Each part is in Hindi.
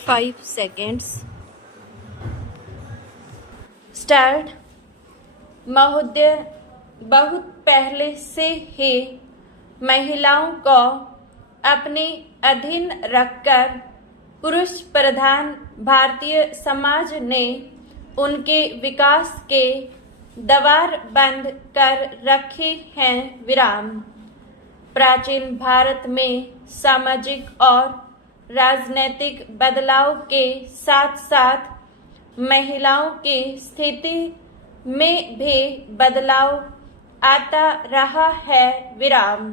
5 seconds. स्टार्ट। महोदय, बहुत पहले से ही महिलाओं को अपने अधीन रखकर पुरुष प्रधान भारतीय समाज ने उनके विकास के द्वार बंद कर रखे हैं। विराम। प्राचीन भारत में सामाजिक और राजनीतिक बदलाव के साथ साथ महिलाओं की स्थिति में भी बदलाव आता रहा है। विराम।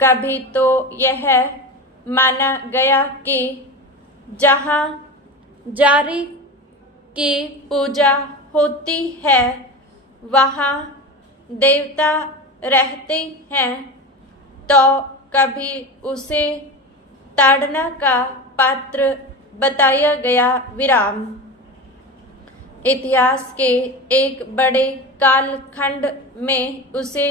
कभी तो यह माना गया कि जहाँ जारी की पूजा होती है वहाँ देवता रहते हैं, तो कभी उसे ताड़ना का पात्र बताया गया। विराम। इतिहास के एक बड़े कालखंड में उसे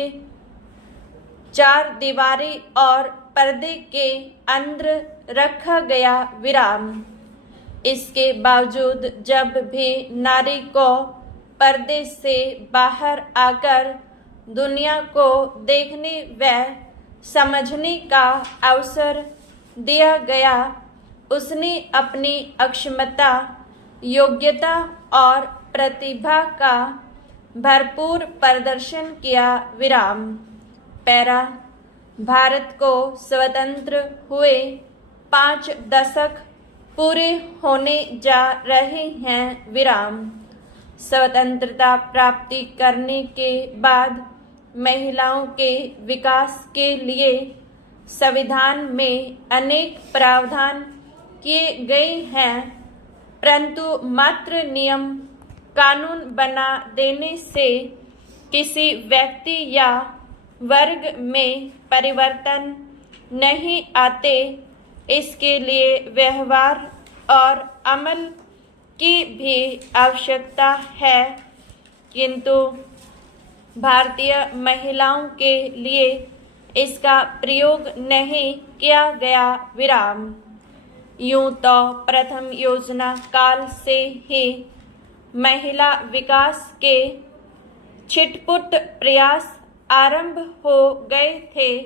चार दीवारी और पर्दे के अंदर रखा गया। विराम। इसके बावजूद जब भी नारी को पर्दे से बाहर आकर दुनिया को देखने व समझने का अवसर दिया गया, उसने अपनी अक्षमता, योग्यता और प्रतिभा का भरपूर प्रदर्शन किया। विराम। पैरा। भारत को स्वतंत्र हुए 5 दशक पूरे होने जा रहे हैं। विराम। स्वतंत्रता प्राप्ति करने के बाद महिलाओं के विकास के लिए संविधान में अनेक प्रावधान किए गए हैं, परंतु मात्र नियम कानून बना देने से किसी व्यक्ति या वर्ग में परिवर्तन नहीं आते। इसके लिए व्यवहार और अमल की भी आवश्यकता है, किंतु भारतीय महिलाओं के लिए इसका प्रयोग नहीं किया गया। विराम। यूं तो प्रथम योजना काल से ही महिला विकास के छिटपुट प्रयास आरंभ हो गए थे,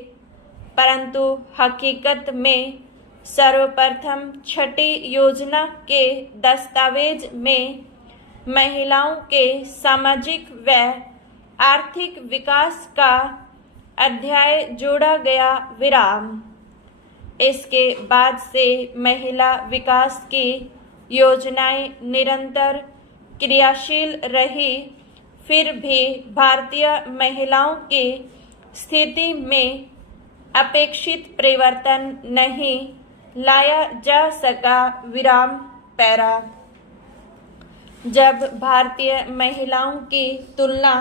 परंतु हकीकत में सर्वप्रथम छठी योजना के दस्तावेज में महिलाओं के सामाजिक व आर्थिक विकास का अध्याय जोड़ा गया। विराम। इसके बाद से महिला विकास की योजनाएं निरंतर क्रियाशील रही, फिर भी भारतीय महिलाओं की स्थिति में अपेक्षित परिवर्तन नहीं लाया जा सका। विराम। पैरा। जब भारतीय महिलाओं की तुलना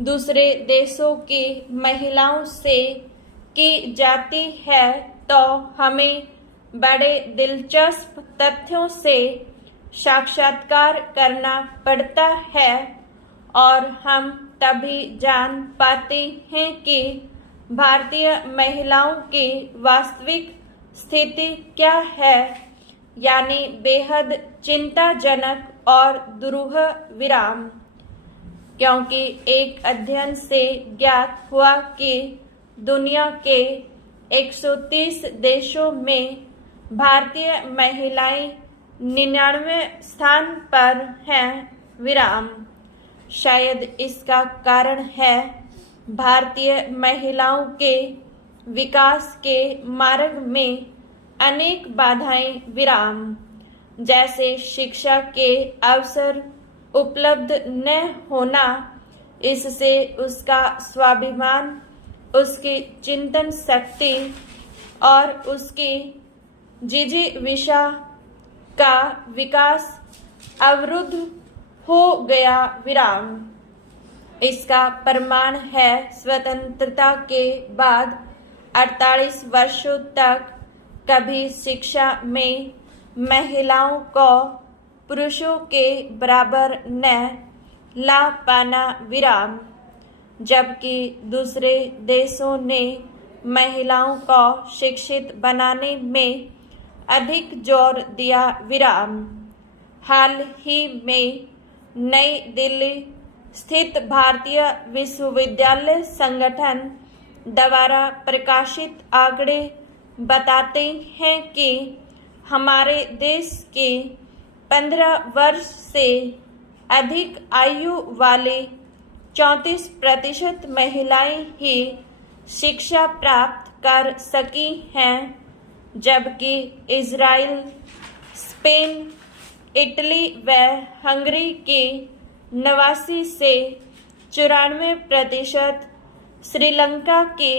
दूसरे देशों की महिलाओं से की जाती है तो हमें बड़े दिलचस्प तथ्यों से साक्षात्कार करना पड़ता है और हम तभी जान पाते हैं कि भारतीय महिलाओं की वास्तविक स्थिति क्या है, यानी बेहद चिंताजनक और दुरूह। विराम। क्योंकि एक अध्ययन से ज्ञात हुआ कि दुनिया के 130 देशों में भारतीय महिलाएं 99वें स्थान पर हैं। विराम। शायद इसका कारण है भारतीय महिलाओं के विकास के मार्ग में अनेक बाधाएं। विराम। जैसे शिक्षा के अवसर उपलब्ध न होना, इससे उसका स्वाभिमान, उसकी चिंतन शक्ति और उसकी जिजीविषा का विकास अवरुद्ध हो गया। विराम। इसका प्रमाण है स्वतंत्रता के बाद 48 वर्षों तक कभी शिक्षा में महिलाओं को पुरुषों के बराबर न ला पाना। विराम। जबकि दूसरे देशों ने महिलाओं को शिक्षित बनाने में अधिक जोर दिया विराम। हाल ही में नई दिल्ली स्थित भारतीय विश्वविद्यालय संगठन द्वारा प्रकाशित आंकड़े बताते हैं कि हमारे देश के 15 वर्ष से अधिक आयु वाले 34% महिलाएं ही शिक्षा प्राप्त कर सकी हैं, जबकि इजराइल, स्पेन, इटली व हंगरी के 89 से 94%, श्रीलंका के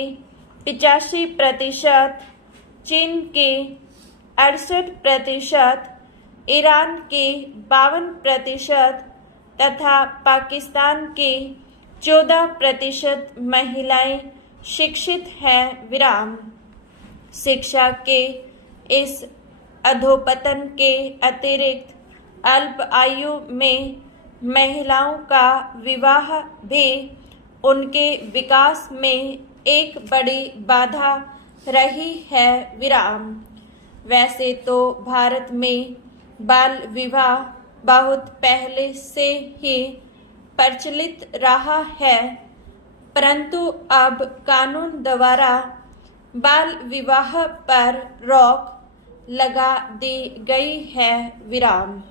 85%, चीन के 68%, ईरान के 52% तथा पाकिस्तान के 14% महिलाएं शिक्षित हैं विराम। शिक्षा के इस अधोपतन के अतिरिक्त अल्प आयु में महिलाओं का विवाह भी उनके विकास में एक बड़ी बाधा रही है विराम। वैसे तो भारत में बाल विवाह बहुत पहले से ही प्रचलित रहा है, परंतु अब कानून द्वारा बाल विवाह पर रोक लगा दी गई है विराम।